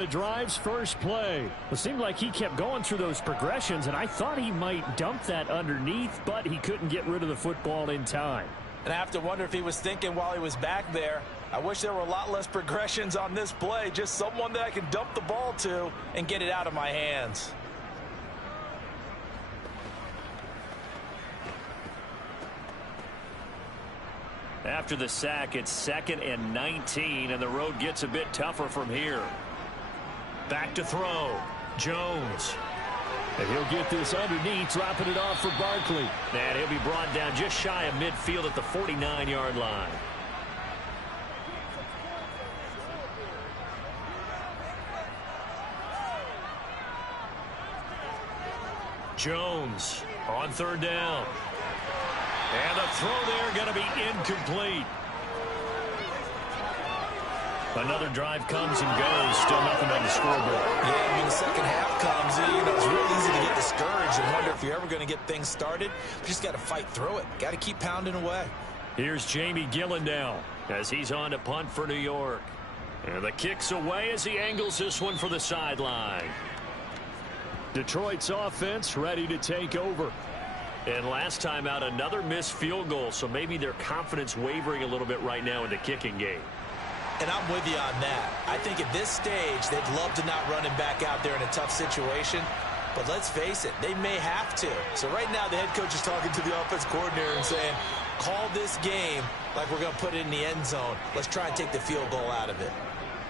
The drive's first play. It seemed like he kept going through those progressions, and I thought he might dump that underneath, but he couldn't get rid of the football in time. And I have to wonder if he was thinking while he was back there, I wish there were a lot less progressions on this play, just someone that I can dump the ball to and get it out of my hands. After the sack, it's 2nd and 19, and the road gets a bit tougher from here. Back to throw. Jones. And he'll get this underneath, dropping it off for Barkley. And he'll be brought down just shy of midfield at the 49-yard line. Jones on 3rd down. And the throw there going to be incomplete. Another drive comes and goes. Still nothing on the scoreboard. Yeah, when the second half comes, it's real easy to get discouraged and wonder if you're ever going to get things started. You just got to fight through it. Got to keep pounding away. Here's Jamie Gillen now as he's on to punt for New York. And the kick's away as he angles this one for the sideline. Detroit's offense ready to take over. And last time out, another missed field goal, so maybe their confidence wavering a little bit right now in the kicking game. And I'm with you on that. I think at this stage, they'd love to not run him back out there in a tough situation. But let's face it, they may have to. So right now, the head coach is talking to the offense coordinator and saying, call this game like we're going to put it in the end zone. Let's try and take the field goal out of it.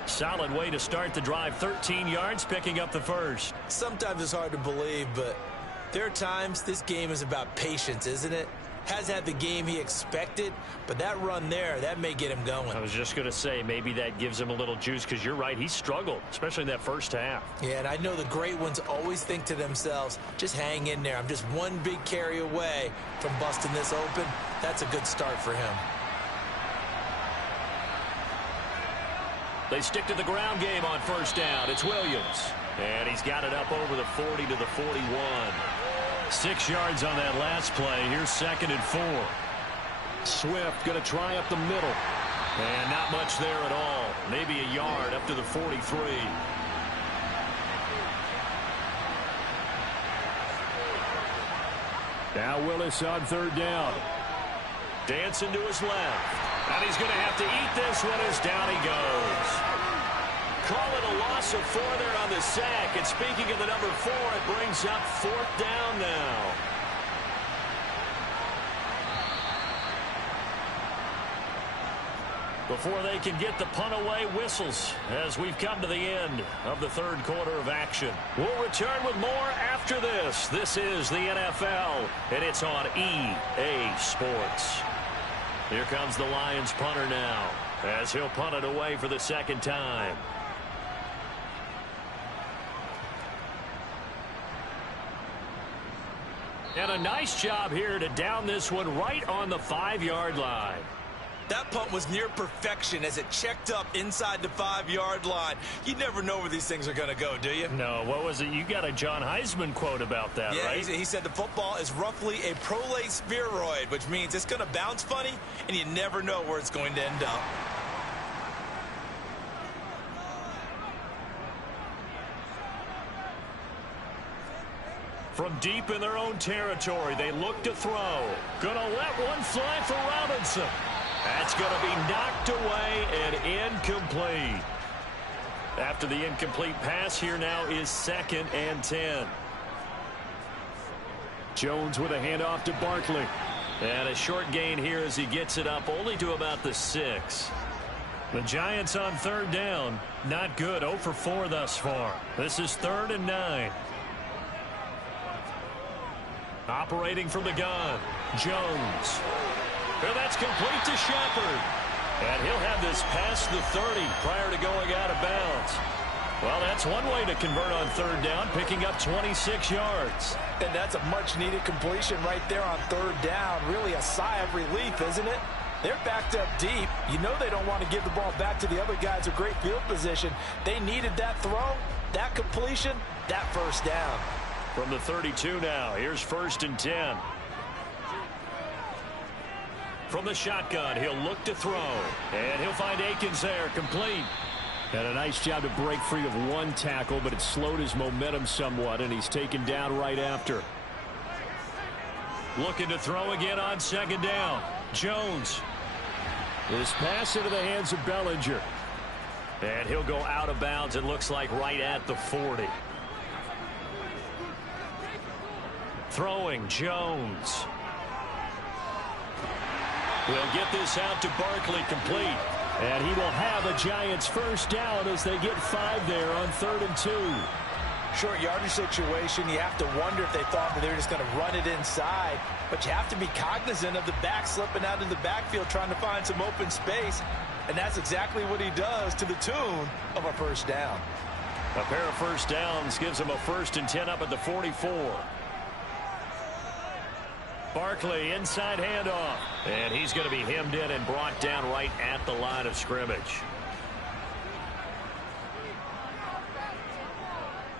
Solid way to start the drive. 13 yards, picking up the first. Sometimes it's hard to believe, but there are times this game is about patience, isn't it? Has had the game he expected, but that run there, that may get him going. I was just going to say, maybe that gives him a little juice, because you're right, he struggled, especially in that first half. Yeah, and I know the great ones always think to themselves, just hang in there. I'm just one big carry away from busting this open. That's a good start for him. They stick to the ground game on first down. It's Williams. And he's got it up over the 40 to the 41. 6 yards on that last play. Here's 2nd and 4. Swift going to try up the middle. And not much there at all. Maybe a yard up to the 43. Now Willis on 3rd down. Dancing to his left. And he's going to have to eat this one as down he goes. Call it a loss of 4 there on the sack. And speaking of the number 4, it brings up 4th down now. Before they can get the punt away, whistles as we've come to the end of the 3rd quarter of action. We'll return with more after this. This is the NFL, and it's on EA Sports. Here comes the Lions punter now as he'll punt it away for the 2nd time. And a nice job here to down this one right on the 5-yard line. That punt was near perfection as it checked up inside the 5-yard line. You never know where these things are going to go, do you? No, what was it? You got a John Heisman quote about that, yeah, right? He said the football is roughly a prolate spheroid, which means it's going to bounce funny, and you never know where it's going to end up. From deep in their own territory, they look to throw. Gonna let one fly for Robinson. That's going to be knocked away and incomplete. After the incomplete pass, here now is 2nd and 10. Jones with a handoff to Barkley. And a short gain here as he gets it up only to about the 6. The Giants on 3rd down. Not good. 0 for 4 thus far. This is 3rd and 9. Operating from the gun, Jones. Well, that's complete to Shepard. And he'll have this past the 30 prior to going out of bounds. Well, that's one way to convert on 3rd down, picking up 26 yards. And that's a much-needed completion right there on 3rd down. Really a sigh of relief, isn't it? They're backed up deep. You know they don't want to give the ball back to the other guys with great field position. They needed that throw, that completion, that 1st down. From the 32 now, here's 1st and 10. From the shotgun, he'll look to throw. And he'll find Akins there, complete. And a nice job to break free of one tackle, but it slowed his momentum somewhat, and he's taken down right after. Looking to throw again on second down. Jones. This pass into the hands of Bellinger. And he'll go out of bounds, it looks like right at the 40. Throwing Jones. We'll get this out to Barkley, complete. And he will have a Giants first down as they get 5 there on 3rd and 2. Short yardage situation. You have to wonder if they thought that they were just going to run it inside. But you have to be cognizant of the back slipping out of the backfield trying to find some open space. And that's exactly what he does, to the tune of a first down. A pair of first downs gives him a 1st and 10 up at the 44. Barkley, inside handoff. And he's going to be hemmed in and brought down right at the line of scrimmage.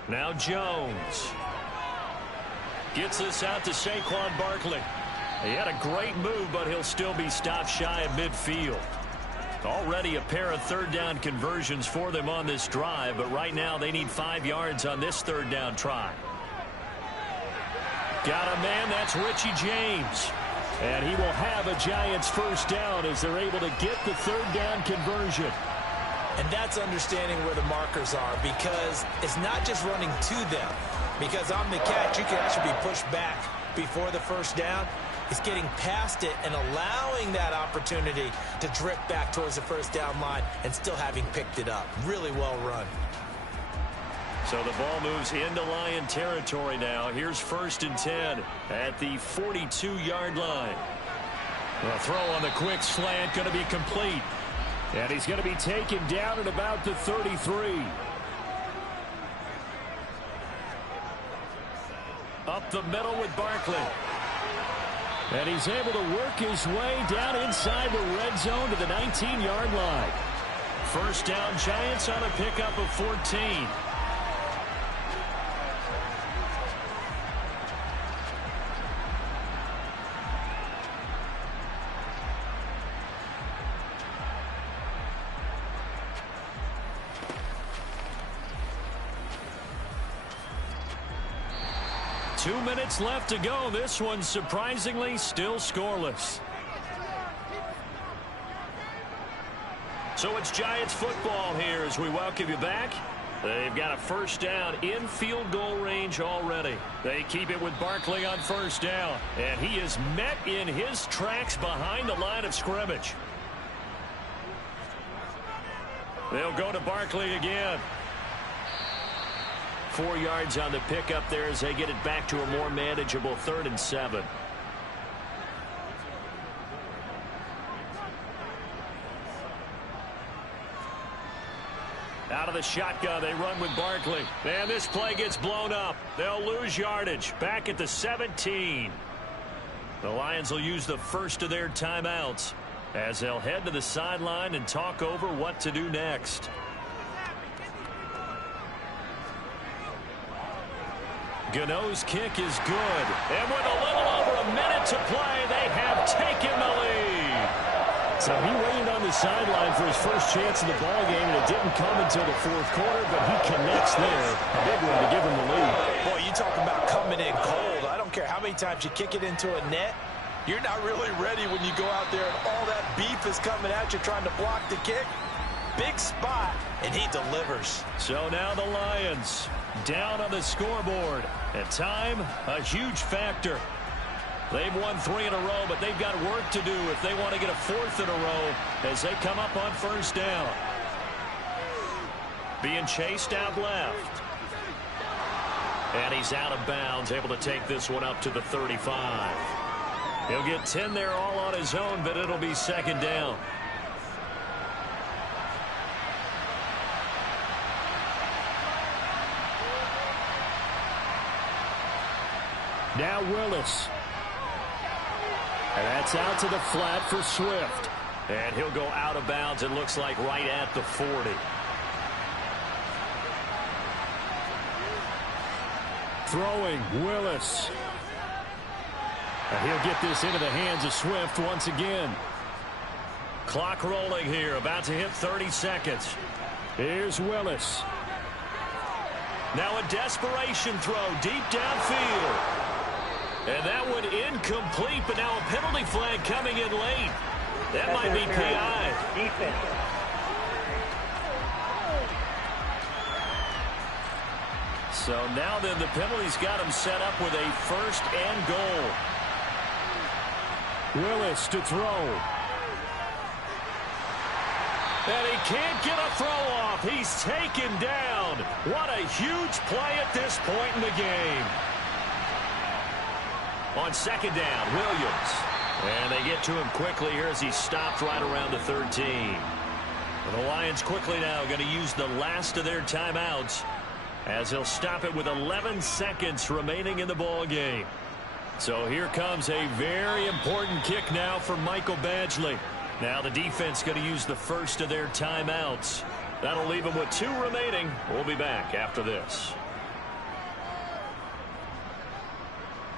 Now Jones. Gets this out to Saquon Barkley. He had a great move, but he'll still be stopped shy of midfield. Already a pair of 3rd down conversions for them on this drive, but right now they need 5 yards on this 3rd down try. Got a man, that's Richie James. And he will have a Giants first down as they're able to get the 3rd down conversion. And that's understanding where the markers are, because it's not just running to them. Because on the catch, you can actually be pushed back before the first down. It's getting past it and allowing that opportunity to drip back towards the first down line and still having picked it up. Really well run. So the ball moves into Lion territory now. Here's 1st and 10 at the 42-yard line. A throw on the quick slant going to be complete. And he's going to be taken down at about the 33. Up the middle with Barkley. And he's able to work his way down inside the red zone to the 19-yard line. First down, Giants on a pickup of 14. Two minutes left to go. This one surprisingly still scoreless. So it's Giants football here as we welcome you back. They've got a first down in field goal range already. They keep it with Barkley on first down. And he is met in his tracks behind the line of scrimmage. They'll go to Barkley again. 4 yards on the pickup there as they get it back to a more manageable 3rd and 7. Out of the shotgun, they run with Barkley. And this play gets blown up. They'll lose yardage. Back at the 17. The Lions will use the first of their timeouts as they'll head to the sideline and talk over what to do next. Gano's kick is good. And with a little over a minute to play, they have taken the lead. So he waited on the sideline for his first chance in the ballgame, and it didn't come until the 4th quarter, but he connects there. A big one to give him the lead. Boy, you talk about coming in cold. I don't care how many times you kick it into a net. You're not really ready when you go out there and all that beef is coming at you trying to block the kick. Big spot, and he delivers. So now the Lions down on the scoreboard. And time, a huge factor. They've won 3 in a row, but they've got work to do if they want to get a 4th in a row as they come up on first down. Being chased out left. And he's out of bounds, able to take this one up to the 35. He'll get 10 there all on his own, but it'll be 2nd down. Now Willis. And that's out to the flat for Swift. And he'll go out of bounds, it looks like, right at the 40. Throwing, Willis. And he'll get this into the hands of Swift once again. Clock rolling here, about to hit 30 seconds. Here's Willis. Now a desperation throw deep downfield. And that one incomplete, but now a penalty flag coming in late. That might be PI. Defense. So now then the penalty's got him set up with a 1st and goal. Willis to throw. And he can't get a throw off. He's taken down. What a huge play at this point in the game. On 2nd down, Williams. And they get to him quickly here as he stopped right around the 13. And the Lions quickly now going to use the last of their timeouts as he'll stop it with 11 seconds remaining in the ball game. So here comes a very important kick now for Michael Badgley. Now the defense going to use the first of their timeouts. That'll leave them with 2 remaining. We'll be back after this.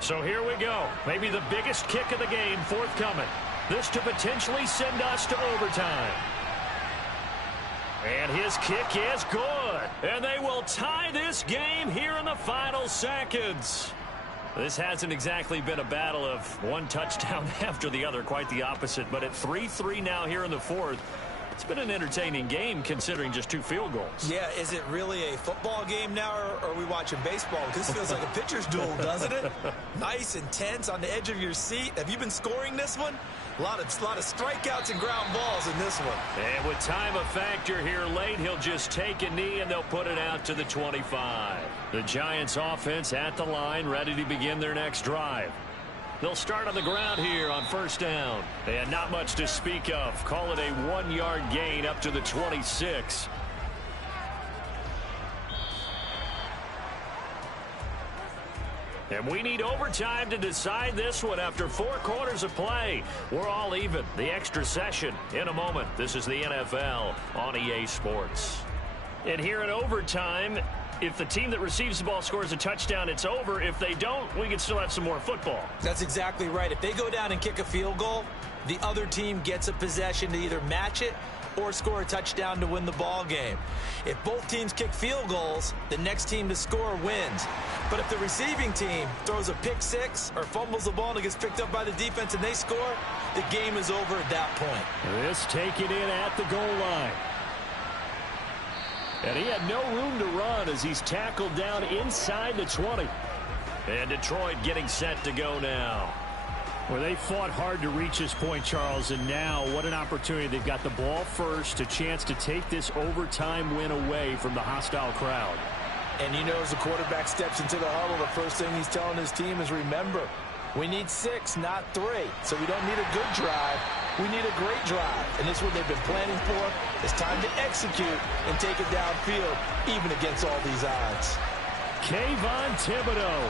So here we go. Maybe the biggest kick of the game forthcoming. This to potentially send us to overtime. And his kick is good. And they will tie this game here in the final seconds. This hasn't exactly been a battle of one touchdown after the other. Quite the opposite. But at 3-3 now here in the 4th, it's been an entertaining game considering just 2 field goals. Yeah, is it really a football game now, or are we watching baseball? This feels like a pitcher's duel, doesn't it? Nice, intense, on the edge of your seat. Have you been scoring this one? A lot of strikeouts and ground balls in this one. And with time a factor here late, he'll just take a knee and they'll put it out to the 25. The Giants offense at the line, ready to begin their next drive. They'll start on the ground here on 1st down. And not much to speak of. Call it a 1-yard gain up to the 26. And we need overtime to decide this one after 4 quarters of play. We're all even. The extra session in a moment. This is the NFL on EA Sports. And here in overtime, if the team that receives the ball scores a touchdown, it's over. If they don't, we can still have some more football. That's exactly right. If they go down and kick a field goal, the other team gets a possession to either match it or score a touchdown to win the ball game. If both teams kick field goals, the next team to score wins. But if the receiving team throws a pick 6 or fumbles the ball and it gets picked up by the defense and they score, the game is over at that point. This taken in at the goal line. And he had no room to run as he's tackled down inside the 20. And Detroit getting set to go now. Well, they fought hard to reach this point, Charles, and now what an opportunity. They've got the ball first, a chance to take this overtime win away from the hostile crowd. And you know, as the quarterback steps into the huddle, the first thing he's telling his team is, remember, we need 6, not 3. So we don't need a good drive. We need a great drive. And this is what they've been planning for. It's time to execute and take it downfield, even against all these odds. Kayvon Thibodeau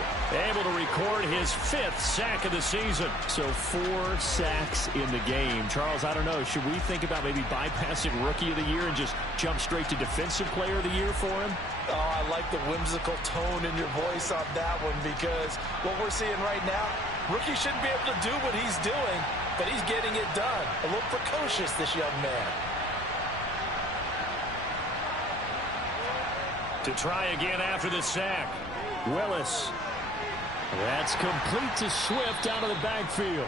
able to record his 5th sack of the season. So 4 sacks in the game. Charles, I don't know. Should we think about maybe bypassing Rookie of the Year and just jump straight to Defensive Player of the Year for him? Oh, I like the whimsical tone in your voice on that one, because what we're seeing right now, Rookie shouldn't be able to do what he's doing, but he's getting it done. A little precocious, this young man. To try again after the sack. Willis. That's complete to Swift out of the backfield.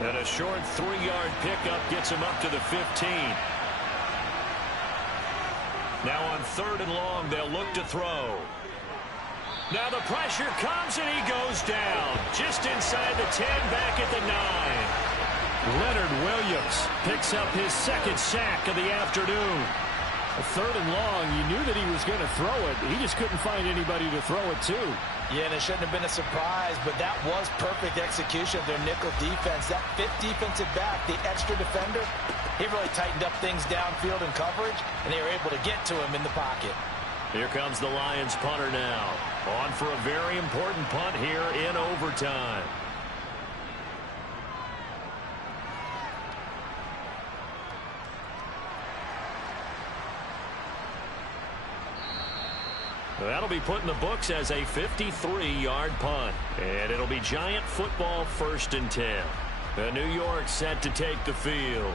And a short 3-yard pickup gets him up to the 15. Now on 3rd and long, they'll look to throw. Now the pressure comes and he goes down. Just inside the 10, back at the 9. Leonard Williams picks up his 2nd sack of the afternoon. A 3rd and long, you knew that he was going to throw it. He just couldn't find anybody to throw it to. Yeah, and it shouldn't have been a surprise, but that was perfect execution of their nickel defense. That 5th defensive back, the extra defender, he really tightened up things downfield in coverage, and they were able to get to him in the pocket. Here comes the Lions punter now. On for a very important punt here in overtime. That'll be put in the books as a 53-yard punt. And it'll be Giant football 1st and 10. New York set to take the field.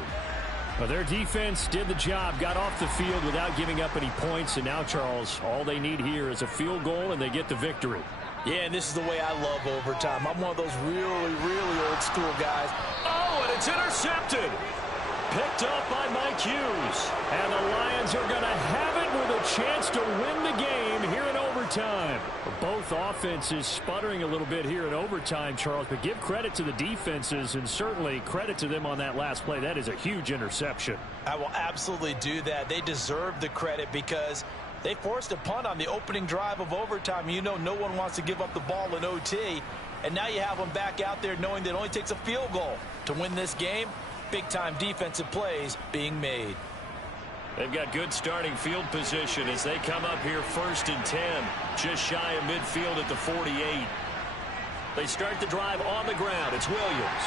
Well, their defense did the job, got off the field without giving up any points, and now, Charles, all they need here is a field goal, and they get the victory. Yeah, and this is the way I love overtime. I'm one of those really, really old school guys. Oh, and it's intercepted. Picked up by Mike Hughes. And the Lions are going to have it with a chance to win the game here in overtime. Both offenses sputtering a little bit here in overtime, Charles, but give credit to the defenses and certainly credit to them on that last play. That is a huge interception. I will absolutely do that. They deserve the credit because they forced a punt on the opening drive of overtime. You know no one wants to give up the ball in OT. And now you have them back out there knowing that it only takes a field goal to win this game. Big-time defensive plays being made. They've got good starting field position as they come up here 1st and 10. Just shy of midfield at the 48. They start the drive on the ground. It's Williams.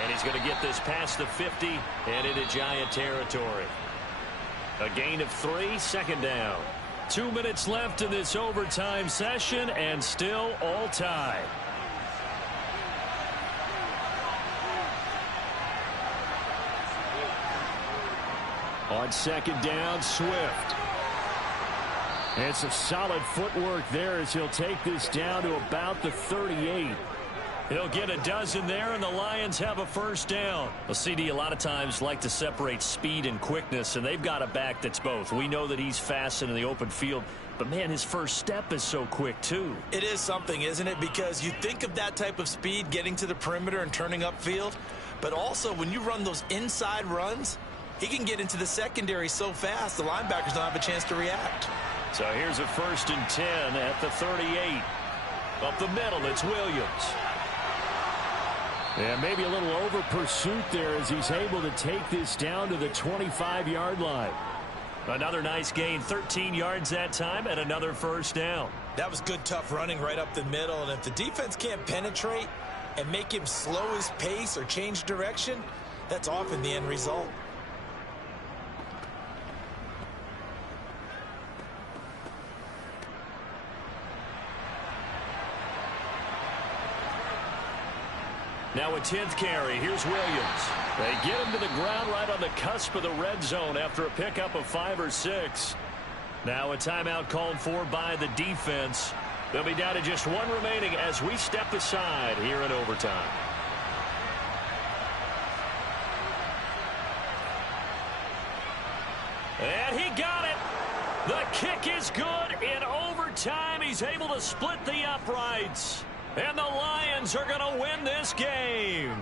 And he's going to get this past the 50 and into Giant territory. A gain of 3, 2nd down. 2 minutes left in this overtime session and still all tied. On 2nd down, Swift. And some solid footwork there as he'll take this down to about the 38. He'll get a dozen there, and the Lions have a 1st down. Well, CD a lot of times like to separate speed and quickness, and they've got a back that's both. We know that he's fast in the open field, but, man, his first step is so quick, too. It is something, isn't it? Because you think of that type of speed getting to the perimeter and turning upfield, but also when you run those inside runs, he can get into the secondary so fast the linebackers don't have a chance to react. So here's a 1st and 10 at the 38. Up the middle, it's Williams. Yeah, maybe a little over pursuit there as he's able to take this down to the 25-yard line. Another nice gain, 13 yards that time, and another 1st down. That was good, tough running right up the middle, and if the defense can't penetrate and make him slow his pace or change direction, that's often the end result. Now a 10th carry. Here's Williams. They get him to the ground right on the cusp of the red zone after a pickup of 5 or 6. Now a timeout called for by the defense. They'll be down to just 1 remaining as we step aside here in overtime. And he got it. The kick is good in overtime. He's able to split the uprights. And the Lions are going to win this game.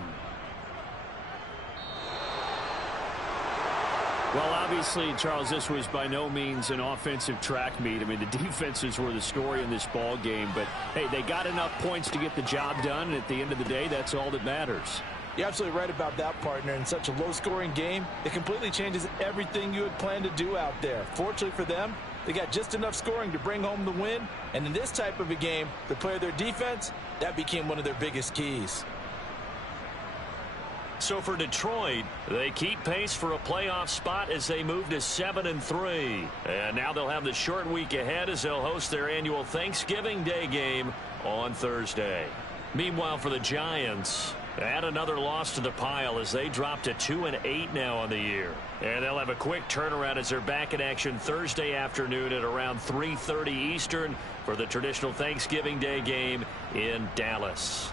Well, obviously, Charles, this was by no means an offensive track meet. I mean, the defenses were the story in this ball game. But, hey, they got enough points to get the job done. And at the end of the day, that's all that matters. You're absolutely right about that, partner. In such a low-scoring game, it completely changes everything you had planned to do out there. Fortunately for them, they got just enough scoring to bring home the win. And in this type of a game, to play their defense, that became one of their biggest keys. So for Detroit, they keep pace for a playoff spot as they move to 7-3. And now they'll have the short week ahead as they'll host their annual Thanksgiving Day game on Thursday. Meanwhile, for the Giants, add another loss to the pile as they drop to 2-8 now on the year. And they'll have a quick turnaround as they're back in action Thursday afternoon at around 3:30 Eastern for the traditional Thanksgiving Day game in Dallas.